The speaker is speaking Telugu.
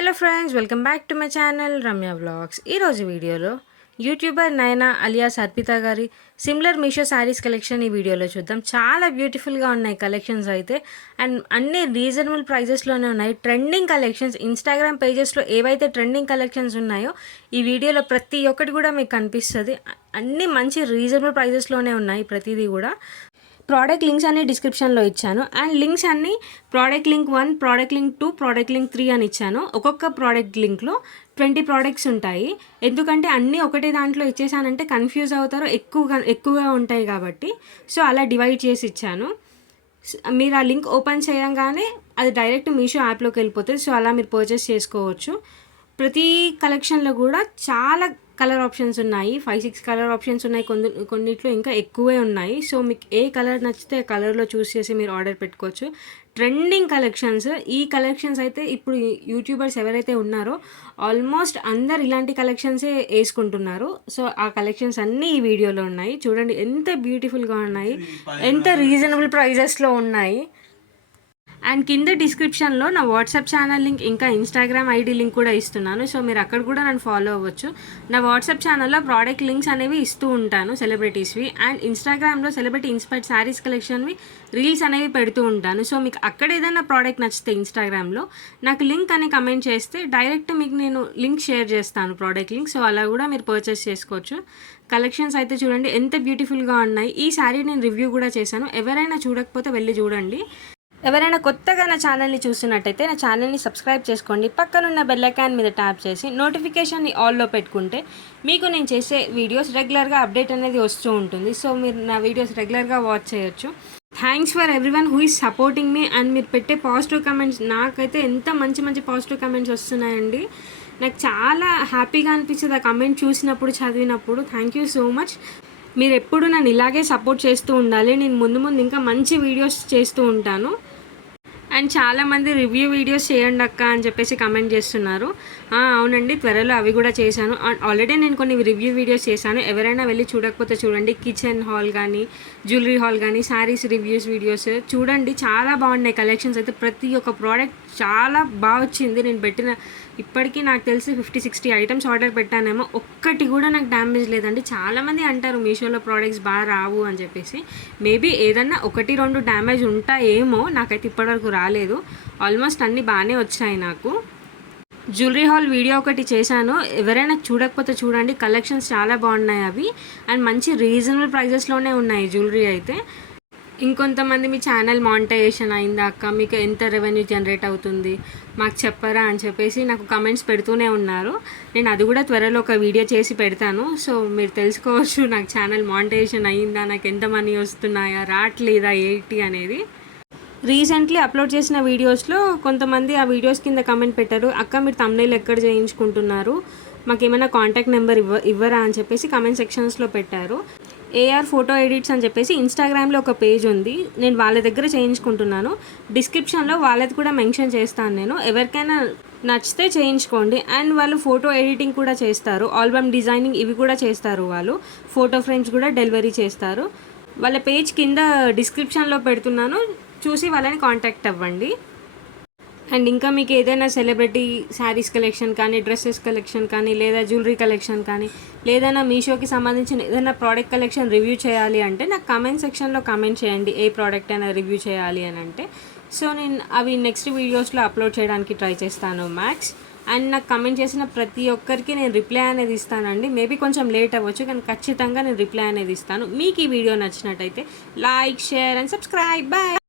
Hello friends, welcome back to my channel Ramya vlogs. ఈరోజు వీడియోలో యూట్యూబర్ నయనా అలియాస్ అర్పిత గారి సిమిలర్ మీషో శారీస్ కలెక్షన్ ఈ వీడియోలో చూద్దాం. చాలా బ్యూటిఫుల్గా ఉన్నాయి కలెక్షన్స్ అయితే, అండ్ అన్ని రీజనబుల్ ప్రైజెస్లోనే ఉన్నాయి. ట్రెండింగ్ కలెక్షన్స్, ఇన్స్టాగ్రామ్ పేజెస్లో ఏవైతే ట్రెండింగ్ కలెక్షన్స్ ఉన్నాయో ఈ వీడియోలో ప్రతి ఒక్కటి కూడా మీకు కనిపిస్తుంది. అన్నీ మంచి రీజనబుల్ ప్రైజెస్లోనే ఉన్నాయి ప్రతిదీ కూడా. ప్రోడక్ట్ లింక్స్ అన్ని డిస్క్రిప్షన్లో ఇచ్చాను, అండ్ లింక్స్ అన్ని product link 1, product link 2, product link 3 అని ఇచ్చాను. ఒక్కొక్క ప్రోడక్ట్ లింక్లో 20 ప్రోడక్ట్స్ ఉంటాయి. ఎందుకంటే అన్నీ ఒకటే దాంట్లో ఇచ్చేసానంటే కన్ఫ్యూజ్ అవుతారు, ఎక్కువగా ఉంటాయి కాబట్టి. సో అలా డివైడ్ చేసి ఇచ్చాను. మీరు ఆ లింక్ ఓపెన్ చేయగానే అది డైరెక్ట్ మీషో యాప్లోకి వెళ్ళిపోతుంది. సో అలా మీరు పర్చేస్ చేసుకోవచ్చు. ప్రతి కలెక్షన్లో కూడా చాలా కలర్ ఆప్షన్స్ ఉన్నాయి. 5-6 కలర్ ఆప్షన్స్ ఉన్నాయి. కొన్నిట్లో ఇంకా ఎక్కువే ఉన్నాయి. సో మీకు ఏ కలర్ నచ్చితే ఆ కలర్లో చూస్ చేసి మీరు ఆర్డర్ పెట్టుకోవచ్చు. Trending collections. ఈ కలెక్షన్స్ అయితే ఇప్పుడు యూట్యూబర్స్ ఎవరైతే ఉన్నారో ఆల్మోస్ట్ అందరు ఇలాంటి కలెక్షన్సే వేసుకుంటున్నారు. సో ఆ కలెక్షన్స్ అన్నీ ఈ వీడియోలో ఉన్నాయి. చూడండి ఎంత బ్యూటిఫుల్గా ఉన్నాయి, ఎంత రీజనబుల్ ప్రైజెస్లో ఉన్నాయి. అండ్ కింద డిస్క్రిప్షన్లో నా వాట్సాప్ ఛానల్ లింక్, ఇంకా ఇన్స్టాగ్రామ్ ఐడి లింక్ కూడా ఇస్తున్నాను. సో మీరు అక్కడ కూడా నన్ను ఫాలో అవ్వచ్చు. నా వాట్సాప్ ఛానల్లో ప్రోడక్ట్ లింక్స్ అనేవి ఇస్తూ ఉంటాను, సెలబ్రిటీస్వి. అండ్ ఇన్స్టాగ్రామ్లో సెలబ్రిటీ ఇన్స్పైర్డ్ శారీస్ కలెక్షన్వి రీల్స్ అనేవి పెడుతూ ఉంటాను. సో మీకు అక్కడ ఏదైనా ప్రోడక్ట్ నచ్చితే ఇన్స్టాగ్రామ్లో నాకు లింక్ అని కమెంట్ చేస్తే డైరెక్ట్ మీకు నేను లింక్ షేర్ చేస్తాను, ప్రోడక్ట్ లింక్. సో అలా కూడా మీరు పర్చేస్ చేసుకోవచ్చు. కలెక్షన్స్ అయితే చూడండి ఎంత బ్యూటిఫుల్గా ఉన్నాయి. ఈ శారీ నేను రివ్యూ కూడా చేశాను, ఎవరైనా చూడకపోతే వెళ్ళి చూడండి. ఎవరైనా కొత్తగా నా ఛానల్ని చూస్తున్నట్టయితే నా ఛానల్ని సబ్స్క్రైబ్ చేసుకోండి. పక్కనున్న బెల్ ఐకాన్ మీద ట్యాప్ చేసి నోటిఫికేషన్ని ఆల్లో పెట్టుకుంటే మీకు నేను చేసే వీడియోస్ రెగ్యులర్గా అప్డేట్ అనేది వస్తూ ఉంటుంది. సో మీరు నా వీడియోస్ రెగ్యులర్గా వాచ్ చేయొచ్చు. Thanks for everyone who is supporting me. And మీరు పెట్టే పాజిటివ్ కమెంట్స్, నాకైతే ఎంత మంచి పాజిటివ్ కమెంట్స్ వస్తున్నాయండి. నాకు చాలా హ్యాపీగా అనిపించేది ఆ కమెంట్ చూసినప్పుడు, చదివినప్పుడు. Thank you so much. మీరు ఎప్పుడు నన్ను ఇలాగే సపోర్ట్ చేస్తూ ఉండాలి. నేను ముందు ఇంకా మంచి వీడియోస్ చేస్తూ ఉంటాను. అండ్ చాలామంది రివ్యూ వీడియోస్ చేయండి అక్క అని చెప్పేసి కమెంట్ చేస్తున్నారు. అవునండి, త్వరలో అవి కూడా చేశాను. ఆల్రెడీ నేను కొన్ని రివ్యూ వీడియోస్ చేశాను. ఎవరైనా వెళ్ళి చూడకపోతే చూడండి. కిచెన్ హాల్ కానీ, జ్యువెలరీ హాల్ కానీ, శారీస్ రివ్యూస్ వీడియోస్ చూడండి. చాలా బాగున్నాయి కలెక్షన్స్ అయితే. ప్రతి ఒక్క ప్రోడక్ట్ చాలా బాగా వచ్చింది. నేను పెట్టిన ఇప్పటికీ నాకు తెలిసి 50-60 ఐటమ్స్ ఆర్డర్ పెట్టానేమో, ఒక్కటి కూడా నాకు డ్యామేజ్ లేదండి. చాలామంది అంటారు మీషోలో ప్రోడక్ట్స్ బాగా రావు అని చెప్పేసి. మేబీ ఏదన్నా 1-2 డ్యామేజ్ ఉంటాయేమో, నాకైతే ఇప్పటివరకు రాలేదు. ఆల్మోస్ట్ అన్నీ బాగానే వచ్చాయి నాకు. జ్యువెలరీ హాల్ వీడియో ఒకటి చేశాను, ఎవరైనా చూడకపోతే చూడండి. కలెక్షన్స్ చాలా బాగున్నాయి అవి. అండ్ మంచి రీజనబుల్ ప్రైజెస్లోనే ఉన్నాయి జ్యువెలరీ అయితే. ఇంకొంతమంది మీ ఛానల్ మానిటైజేషన్ అయిందా అక్క, మీకు ఎంత రెవెన్యూ జనరేట్ అవుతుంది మాకు చెప్పరా అని చెప్పేసి నాకు కమెంట్స్ పెడుతూనే ఉన్నారు. నేను అది కూడా త్వరలో ఒక వీడియో చేసి పెడతాను. సో మీరు తెలుసుకోవచ్చు నాకు ఛానల్ మానిటైజేషన్ అయిందా, నాకు ఎంత మనీ వస్తున్నాయా, రావట్లేదా, ఏంటి అనేది. రీసెంట్లీ అప్లోడ్ చేసిన వీడియోస్లో కొంతమంది ఆ వీడియోస్ కింద కమెంట్ పెట్టారు, అక్క మీరు థంబ్నెయిల్ ఎక్కడ చేయించుకుంటున్నారు, మాకు ఏమైనా కాంటాక్ట్ నెంబర్ ఇవ్వరా అని చెప్పేసి కమెంట్ సెక్షన్స్లో పెట్టారు. ఏఆర్ ఫోటో ఎడిట్స్ అని చెప్పేసి ఇన్స్టాగ్రామ్లో ఒక పేజ్ ఉంది, నేను వాళ్ళ దగ్గర చేయించుకుంటున్నాను. డిస్క్రిప్షన్లో వాళ్ళది కూడా మెన్షన్ చేస్తాను నేను. ఎవరికైనా నచ్చితే చేయించుకోండి. అండ్ వాళ్ళు ఫోటో ఎడిటింగ్ కూడా చేస్తారు, ఆల్బమ్ డిజైనింగ్ ఇవి కూడా చేస్తారు వాళ్ళు. ఫోటో ఫ్రేమ్స్ కూడా డెలివరీ చేస్తారు. వాళ్ళ పేజ్ కింద డిస్క్రిప్షన్లో పెడుతున్నాను, చూసి వాళ్ళని కాంటాక్ట్ అవ్వండి. అండ్ ఇంకా మీకు ఏదైనా సెలబ్రిటీ శారీస్ కలెక్షన్ కానీ, డ్రెస్సెస్ కలెక్షన్ కానీ, లేదా జ్యువెలరీ కలెక్షన్ కానీ, లేదన్నా మీషోకి సంబంధించిన ఏదైనా ప్రోడక్ట్ కలెక్షన్ రివ్యూ చేయాలి అంటే నాకు కామెంట్ సెక్షన్లో కామెంట్ చేయండి, ఏ ప్రోడక్ట్ అయినా రివ్యూ చేయాలి అని అంటే. సో నేను అవి నెక్స్ట్ వీడియోస్లో అప్లోడ్ చేయడానికి ట్రై చేస్తాను మ్యాక్స్. అండ్ నాకు కమెంట్ చేసిన ప్రతి ఒక్కరికి నేను రిప్లై అనేది ఇస్తానండి. మేబీ కొంచెం లేట్ అవ్వచ్చు, కానీ ఖచ్చితంగా నేను రిప్లై అనేది ఇస్తాను. మీకు ఈ వీడియో నచ్చినట్టయితే like, share and subscribe. Bye.